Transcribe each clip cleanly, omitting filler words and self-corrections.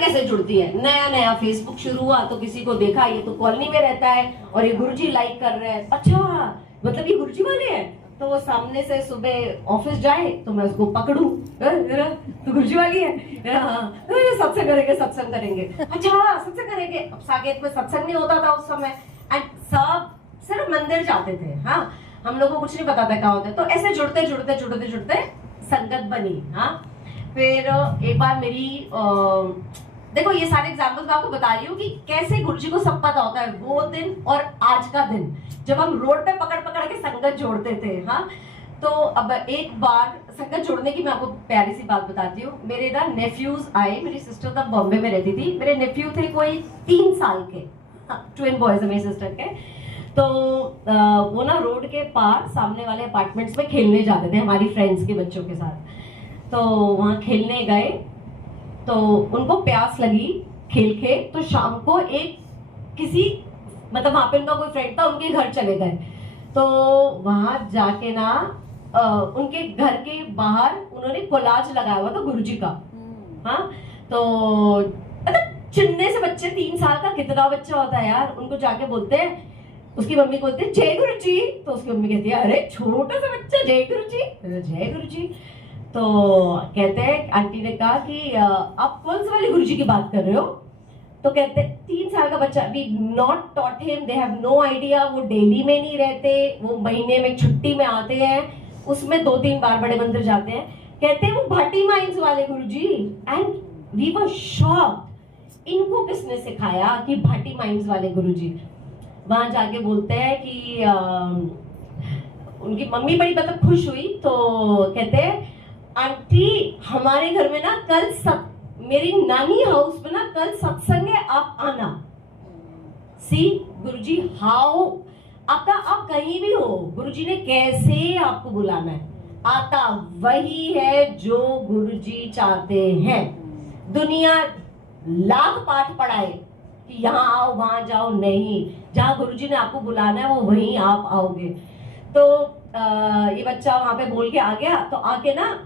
संगत कैसे जुड़ती है? नया नया फेसबुक शुरू हुआ तो किसी को देखा ये तो कॉलोनी में रहता है और ये गुरुजी लाइक कर रहे हैं, अच्छा मतलब ये गुरुजी वाले हैं, तो वो सामने से सुबह ऑफिस जाए तो मैं उसको पकड़ूं, तो गुरुजी वाली है, हाँ सत्संग करेंगे सत्संग करेंगे, अच्छा सत्संग करेंगे। अब साकेत में सत्संग नहीं होता था उस समय, एंड सब सिर्फ मंदिर जाते थे, हाँ हम लोगों को कुछ नहीं पता था क्या होता है। तो ऐसे जुड़ते जुड़ते जुड़ते जुड़ते संगत बनी। हाँ फिर एक बार मेरी देखो ये सारे एग्जाम्पल्स मैं आपको बता रही हूँ कि कैसे गुरुजी को सब पता होता है, वो दिन और आज का दिन जब हम रोड पे पकड़ पकड़ के संगत जोड़ते थे। हाँ तो अब एक बार संगत जोड़ने की मैं आपको प्यारी सी बात बताती हूँ। मेरे ना नेफ्यूज आए, मेरी सिस्टर तब बॉम्बे में रहती थी, मेरे नेफ्यू थे कोई 3 साल के, ट्विन बॉयज है मेरी सिस्टर के। तो वो ना रोड के पार सामने वाले अपार्टमेंट्स में खेलने जाते थे हमारी फ्रेंड्स के बच्चों के साथ। तो वहां खेलने गए तो उनको प्यास लगी खेल के, तो शाम को एक किसी मतलब वहां पे उनका कोई फ्रेंड था, उनके घर चले गए। तो वहां जाके ना उनके घर के बाहर उन्होंने कोलाज लगाया हुआ था गुरुजी का। हाँ तो मतलब चिन्ने से बच्चे 3 साल का कितना बच्चा होता है यार, उनको जाके बोलते हैं, उसकी मम्मी को बोलते हैं जय गुरुजी, तो उसकी मम्मी कहती है अरे छोटा सा बच्चा जय गुरुजी, जय गुरुजी। तो कहते हैं आंटी ने कहा कि आप कौन से वाले गुरुजी की बात कर रहे हो? तो कहते 3 साल का बच्चा, we not taught him, they have no idea, वो डेली में नहीं रहते, वो महीने में छुट्टी में आते हैं, उसमें 2-3 बार बड़े मंदिर जाते हैं। कहते हैं वो भाटी माइंस वाले गुरुजी, एंड वी वर शॉक्ड, इनको किसने सिखाया कि भाटी माइंस वाले गुरुजी? वहां जाके बोलते हैं कि उनकी मम्मी बड़ी मतलब खुश हुई, तो कहते हैं आंटी हमारे घर में ना कल मेरी नानी हाउस में ना कल सत्संग है, आप आना। सी गुरुजी हाउ आपका, आप कहीं भी हो गुरुजी ने कैसे आपको बुलाना है, आता वही है जो गुरुजी चाहते हैं। दुनिया लाख पाठ पढ़ाए कि यहाँ आओ वहां जाओ, नहीं, जहाँ गुरुजी ने आपको बुलाना है वो वहीं आप आओगे। तो ये बच्चा वहां पे बोल के आ गया, तो आके ना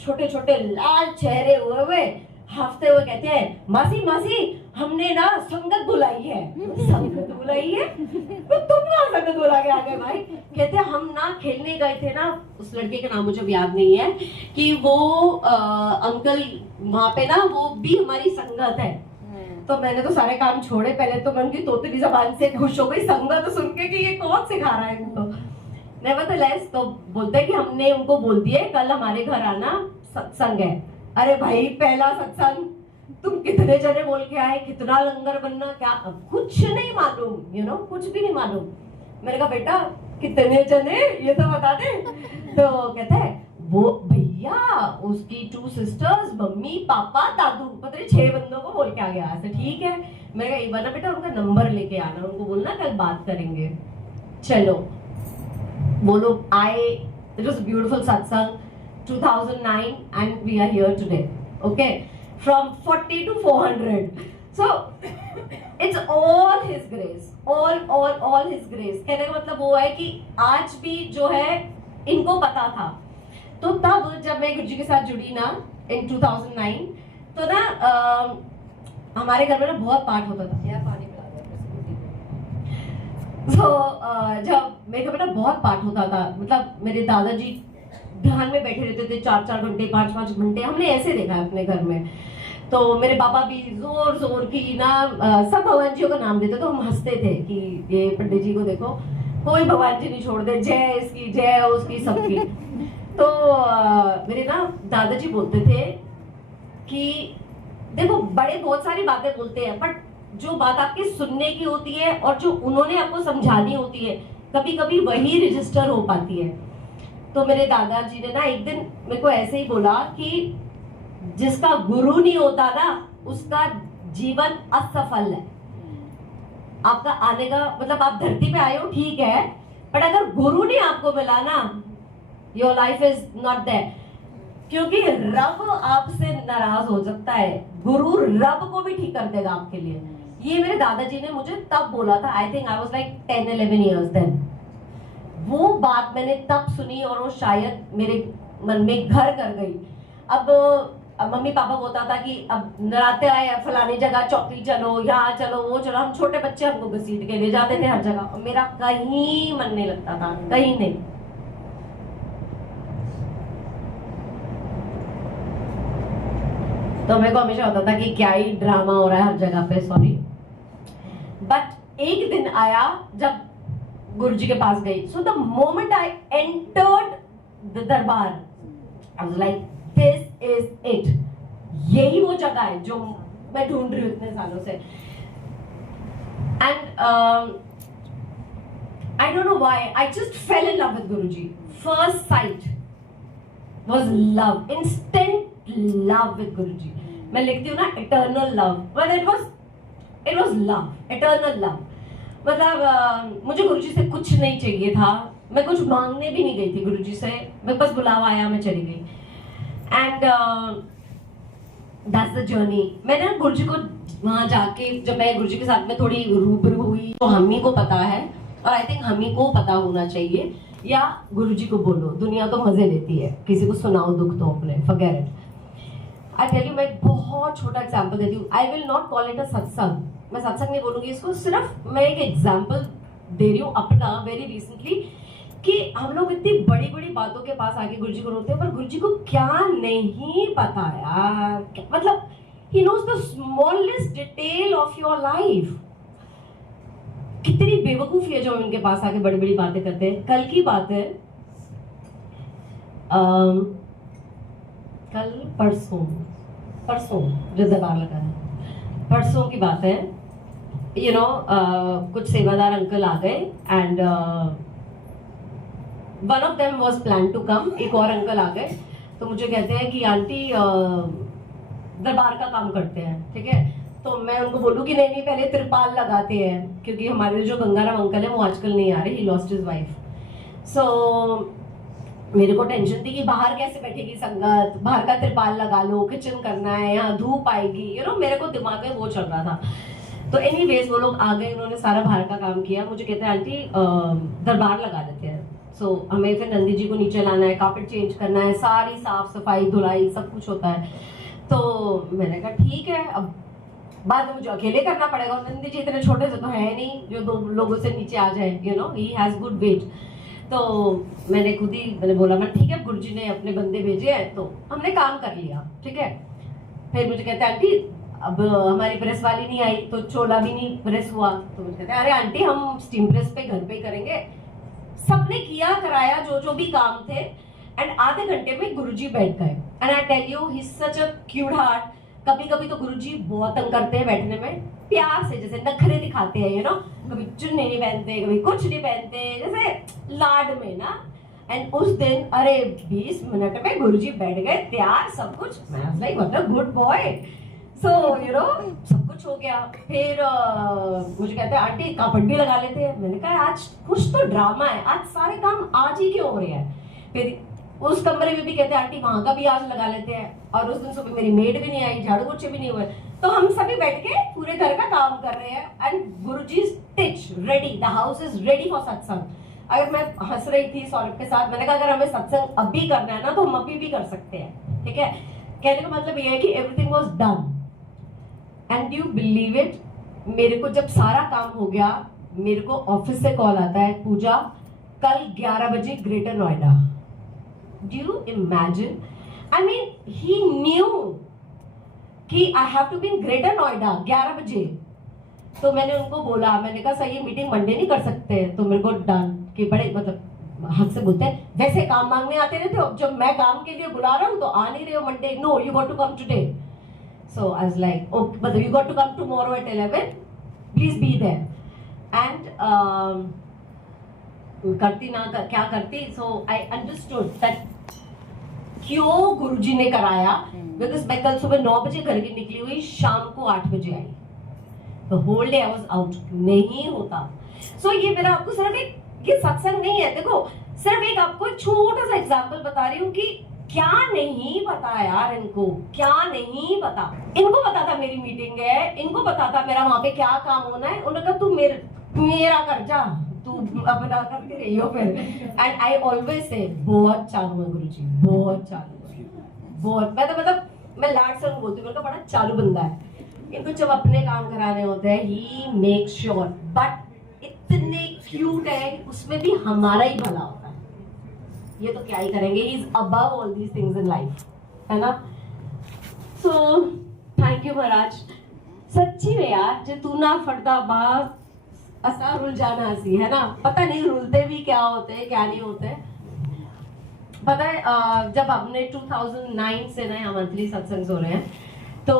छोटे छोटे लाल चेहरे हुए हुए हाफते हुए कहते हैं मासी मासी हमने ना संगत बुलाई है। संगत बुलाई है? तो तुम ना संगत बुला के आ गए भाई। कहते हम ना खेलने गए थे ना, उस लड़के का नाम मुझे याद नहीं है, कि वो अंकल वहां पे ना वो भी हमारी संगत है। तो मैंने तो सारे काम छोड़े, पहले तो मैं उनकी तोतली जबान से खुश हो गई संगत तो सुन के कि ये कौन सिखा रहा है इनको। नेवरदलेस तो बोलते हैं कि हमने उनको बोल दिया कल हमारे घर आना, सत्संग है। अरे भाई पहला सत्संग, तुम कितने जने बोल के आए, कितना लंगर बनना, क्या कुछ नहीं मालूम, यू नो कुछ भी नहीं मालूम। मैंने कहा बेटा कितने जने ये तो बता दे। तो कहता है वो भैया उसकी 2 सिस्टर्स, मम्मी पापा दादू, पता नहीं 6 बंदों को बोल के आ गया। ऐसे ठीक है, मैं एक बार ना बेटा उनका नंबर लेके आना, उनको बोलना कल बात करेंगे। चलो वो लोग आए, इट वाज ब्यूटीफुल सत्संग 2009 and we are here today, okay, from 40 to 400. So it's all his grace, all his grace। कहने का मतलब वो है कि आज भी जो है इनको पता था। तो तब जब मैं गुरुजी के साथ जुड़ी ना in 2009, तो ना हमारे घर में ना बहुत पाठ होता था। यार पानी पिला दो। तो जब मेरे घर में ना बहुत पाठ होता था, मतलब मेरे दादाजी ध्यान में बैठे रहते थे 4-4 घंटे 5-5 घंटे, हमने ऐसे देखा है अपने घर में। तो मेरे पापा भी जोर जोर की ना सब भगवान जियों का नाम देते, तो हम हंसते थे कि ये पंडित जी को देखो, कोई भगवान जी नहीं छोड़ दे, जय इसकी जय उसकी सबकी। तो मेरे ना दादाजी बोलते थे कि देखो बड़े बहुत सारी बातें बोलते हैं, बट जो बात आपकी सुनने की होती है और जो उन्होंने आपको समझानी होती है, कभी कभी वही रजिस्टर हो पाती है। तो मेरे दादाजी ने ना एक दिन मेरे को ऐसे ही बोला कि जिसका गुरु नहीं होता ना उसका जीवन असफल है। आपका आने का मतलब आप धरती पे आए हो ठीक है, पर अगर गुरु नहीं आपको मिला ना, your life is not there. क्योंकि रब आपसे नाराज हो सकता है, गुरु रब को भी ठीक कर देगा आपके लिए। ये मेरे दादाजी ने मुझे तब बोला था, I think I was like 10-11 years then. वो बात मैंने तब सुनी और वो शायद मेरे मन में घर कर गई। अब अब मम्मी पापा को होता था कि अब नराते आए, फलानी जगह चौकी चलो, यहाँ चलो, वो चलो, हम छोटे बच्चे हमको घसीट के ले जाते थे हर जगह, और मेरा कहीं मन नहीं लगता था, कहीं नहीं। तो मेरे को हमेशा होता था कि क्या ही ड्रामा हो रहा है हर जगह पे, सॉरी। बट एक दिन आया जब गुरुजी के पास गई, so the moment I entered the darbar, I was like this is it, यही वो जगह है जो मैं ढूंढ रही हूँ इतने सालों से। And I don't know why, I just fell in love with Guruji. First sight was love, instant love with Guruji. मैं लिखती हूँ ना eternal love, but it was love, eternal love. मतलब मुझे गुरुजी से कुछ नहीं चाहिए था, मैं कुछ मांगने भी नहीं गई थी गुरुजी से, मैं बस बुलावा आया, मैं चली गई। And that's the journey. मैंने गुरुजी को वहां जाके, जब मैं गुरुजी के साथ में थोड़ी रूबरू हुई, तो हम ही को पता है, और आई थिंक हम ही को पता होना चाहिए, या गुरुजी को बोलो, दुनिया तो मजे लेती है, किसी को सुनाओ दुख तो अपने, forget it. I tell you, मैं एक बहुत छोटा एग्जांपल देती हूँ। I will not call it a satsang, मैं सत्संग नहीं बोलूंगी इसको, सिर्फ मैं एक एग्जांपल दे रही हूँ अपना, वेरी रिसेंटली, कि हम लोग इतनी बड़ी बड़ी बातों के पास आके गुरुजी को रोते हैं, पर गुरुजी को क्या नहीं पता यार, मतलब he knows the smallest detail of your life। कितनी बेवकूफी है जो उनके पास आके बड़ी बड़ी बातें करते हैं। कल की बात है, कल परसों जो दरबार लगा है, परसों की बात है, यू नो, कुछ सेवादार अंकल आ गए, and one of them was plan to come, एक और अंकल आ गए, तो मुझे कहते हैं कि आंटी दरबार का काम करते हैं, ठीक है। तो मैं उनको बोलूँ कि नहीं पहले तिरपाल लगाते हैं, क्योंकि हमारे जो गंगाराम अंकल है वो आजकल नहीं आ रहे, ही लॉस्ट हिज वाइफ। सो मेरे को टेंशन थी कि बाहर कैसे बैठेगी संगत, बाहर का तिरपाल लगा लो, किचन करना है, यहाँ धूप आएगी, यू नो, मेरे को दिमाग में वो चल रहा था। तो एनीवेज वो लोग आ गए, उन्होंने सारा बाहर का काम किया। मुझे कहते हैं आंटी दरबार लगा लेते हैं। सो हमें फिर नंदी जी को नीचे लाना है, कार्पेट चेंज करना है, सारी साफ सफाई धुलाई सब कुछ होता है। तो मैंने कहा ठीक है, अब बाद में मुझे अकेले करना पड़ेगा, और नंदी जी इतने छोटे से तो है नहीं जो दो लोगों से नीचे आ जाए, you know, he has good weight. तो मैंने खुद ही मैंने बोला, मैं ठीक है, गुरुजी ने अपने बंदे भेजे हैं, तो हमने काम कर लिया, ठीक है। फिर मुझे कहते हैं आंटी अब हमारी प्रेस वाली नहीं आई, तो चोला भी नहीं प्रेस हुआ। तो मुझे कहते हैं अरे आंटी हम स्टीम प्रेस पे घर पे ही करेंगे। सबने किया कराया जो भी काम थे, एंड आधे घंटे में गुरुजी बैठ गए। And I tell you, he is such a cute heart. कभी कभी तो गुरुजी बहुत तंग करते हैं बैठने में, प्यार से, जैसे नखरे दिखाते हैं, यू नो, कभी चुन्नी नहीं पहनते, कभी कुछ नहीं पहनते, जैसे लाड में ना। एंड उस दिन अरे 20 मिनट में गुरुजी बैठ गए, तैयार सब कुछ। मैं was like what a good boy. So you know, सब कुछ हो गया। फिर मुझे कहते हैं आंटी कापड़ भी लगा लेते हैं। मैंने कहा आज कुछ तो ड्रामा है, आज सारे काम आज ही क्यों हो रहे हैं। फिर उस कमरे में भी कहते हैं आंटी वहां का भी आज लगा लेते हैं। और उस दिन सुबह मेरी मेड भी नहीं आई, झाड़ू पोछे भी नहीं हुए, तो हम सभी बैठ के पूरे घर का काम कर रहे हैं। And Guruji stitch ready, the house is ready for सत्संग। अगर मैं हंस रही थी सौरभ के साथ, मैंने कहा अगर हमें सत्संग अभी करना है ना तो हम अभी भी कर सकते हैं, ठीक है। कहने का मतलब ये है कि everything was done. And you believe it, मेरे को जब सारा काम हो गया, मेरे को ऑफिस से कॉल आता है, पूजा कल 11 बजे Greater Noida. Do you imagine? I mean he knew कि I have to be in Greater Noida 11 बजे। तो मैंने उनको बोला, मैंने कहा सर ये मीटिंग मंडे नहीं कर सकते। तो मेरे को डन कि बड़े मतलब हक से बोलते हैं, वैसे काम मांगने आते रहते हो, जब मैं काम के लिए बुला रहा हूँ तो आ नहीं रहे हो Monday. No, you got to come today. So I was like, oh, but you got to come tomorrow at 11. Please be there. And करती ना क्या करती. So I understood that क्यों गुरुजी ने कराया, because मैं कल सुबह 9 बजे घर की निकली हुई, शाम को 8 बजे आई, तो whole day I was out। नहीं होता। So ये मेरा आपको सिर्फ एक, ये सत्संग नहीं है, देखो सिर्फ एक आपको छोटा सा एग्जाम्पल बता रही हूँ कि क्या नहीं पता यार इनको, क्या नहीं पता। इनको पता था मेरी मीटिंग है, इनको पता था मेरा वहां पे क्या काम होना है। उन्होंने कहा तू मेरा कर जा, तू अपना करके रही हो फिर। एंड आई ऑलवेज से बहुत चालू है गुरुजी, बहुत चालू है, बहुत। मैं तो मतलब मैं लाड से उनको बोलती हूँ, बड़ा चालू बंदा है, इनको जब अपने काम कराने होते हैं ही मेक श्योर, बट इतने क्यूट है कि उसमें भी हमारा ही भला होता है। ये तो क्या ही करेंगे, he is above all these things in life, है ना। सो थैंक यू महाराज, सच्ची में यार जो तू ना फटता बाज असा रुल जाना सी, है ना। पता नहीं रुलते भी क्या होते हैं क्या नहीं होते। पता है जब हमने 2009 से ना यहाँ मंथली सत्संग हो रहे हैं, तो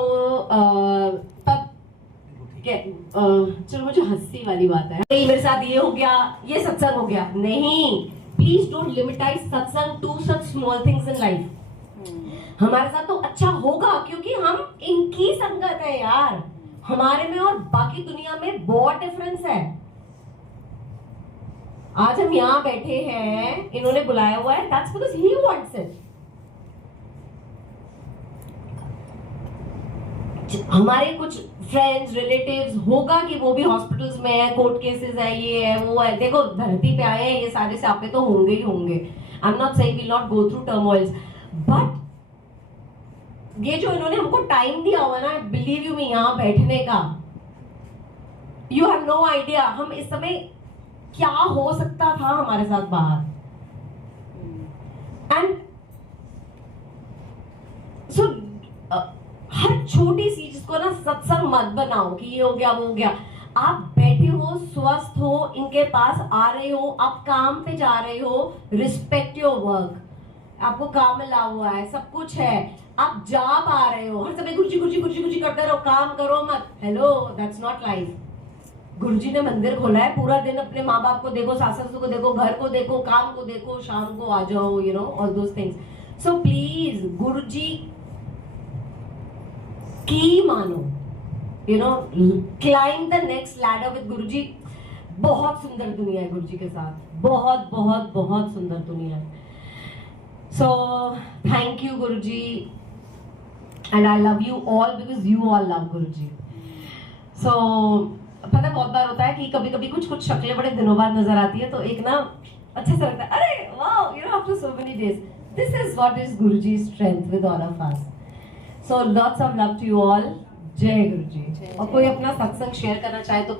तब चलो मुझे हंसी वाली बात है, नहीं मेरे साथ ये हो गया, ये सत्संग हो गया, नहीं, please don't limitize satsang to such small things in life. हमारे साथ तो अच्छा होगा क्योंकि हम इनकी संगत है यार, हमारे में और बाकी दुनिया में बहुत डिफरेंस है। आज हम यहाँ बैठे हैं, इन्होंने बुलाया हुआ है, that's because he wants it. हमारे कुछ फ्रेंड्स रिलेटिव्स होगा कि वो भी हॉस्पिटल्स में है, कोर्ट केसेस है, ये है वो है, देखो धरती पे आए हैं, ये सारे स्यापे तो होंगे ही होंगे। I am not saying we will not go through turmoils, but ये जो इन्होंने हमको टाइम दिया हुआ ना, बिलीव यू मी, यहाँ बैठने का, यू हैव नो आइडिया हम इस समय क्या हो सकता था हमारे साथ बाहर। एंड सो हर छोटी सी जिसको ना सत्संग मत बनाओ कि ये हो गया वो हो गया। आप बैठे हो, स्वस्थ हो, इनके पास आ रहे हो, आप काम पे जा रहे हो, रिस्पेक्ट योर वर्क, आपको काम मिला हुआ है, सब कुछ है, आप जा पा रहे हो, हर समय गुरुजी गुरुजी गुरुजी गुरुजी करते रहो, काम करो मत। Hello, that's not life. Guruji ने मंदिर खोला है, पूरा दिन अपने माँ बाप को देखो, सास ससुर को देखो, घर को देखो, काम को देखो, शाम को आ जाओ, you know all those things. So please Guruji की मानो, you know, climb the next ladder with Guruji. बहुत सुंदर दुनिया है गुरुजी के साथ, बहुत बहुत बहुत सुंदर दुनिया है। So thank you Guruji, and I love you all because you all love Guruji. So पता है बहुत बार होता है कि कभी कभी कुछ कुछ शक्लें बड़े दिनों बाद नजर आती है, तो एक ना अच्छा सा लगता है, अरे wow, you know, after so many days, this is what is Guruji's strength with all of us. So lots of love to you all. जय गुरुजी। और कोई अपना सत्संग शेयर करना चाहे तो